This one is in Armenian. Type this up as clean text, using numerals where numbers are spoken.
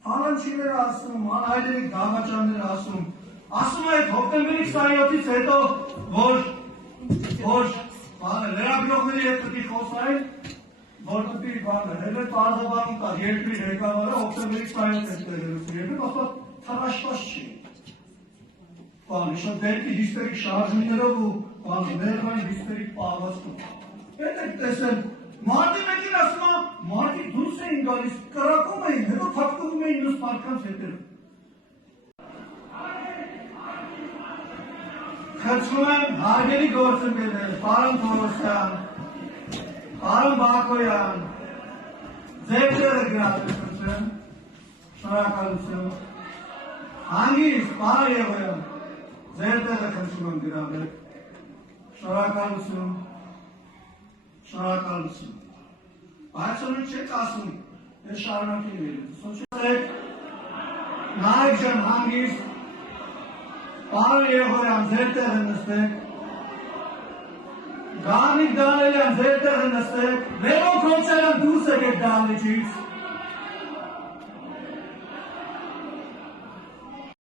Հանանչիները ասում, անհայրերի գաղաճանները ասում այդ հոկտեմբերի 27-ից հետո, որ լրագրողների հետ պետք է խոսային, որ պետք է հենց պարզաբանում կար երկրի ղեկավարը հոկտեմբերի 27-ից երկրի, ասում թռաշված չի։ Շատ դեպքի հիստերիկ շարժումներով ու ներվային հիստերիկ պահվածքով։ Պետք է տեսել, մարտի մեկին ասում մարդիկ դուրս էին գալիս, կրակում էին, հետո թաքնվում էին մյուս մարդկանց հետևում։ Խնդրում եմ հարգելի գործընկերներ, պարոն Թովոսյան, պարոն Բակոյան, ձեր ձերը գրավել խնդրեմ, շնորհակալություն։ Հանգիստ, պարոն Եղոյան, ձեր ձերը խնդրում եմ գրավել, շնորհակալություն, շնորհակալություն։ Բայց ոնց չեք ասում, ես շարունակեմ երևույթ։ Նայեք ջան, հանգիստ, պարոն Եղոյան, ձեր տեղը նստեք, Գանիկ Դանելյան, ձեր տեղը նստեք, Լևոն Քոչարյան դուրս եկեք դահլիճից,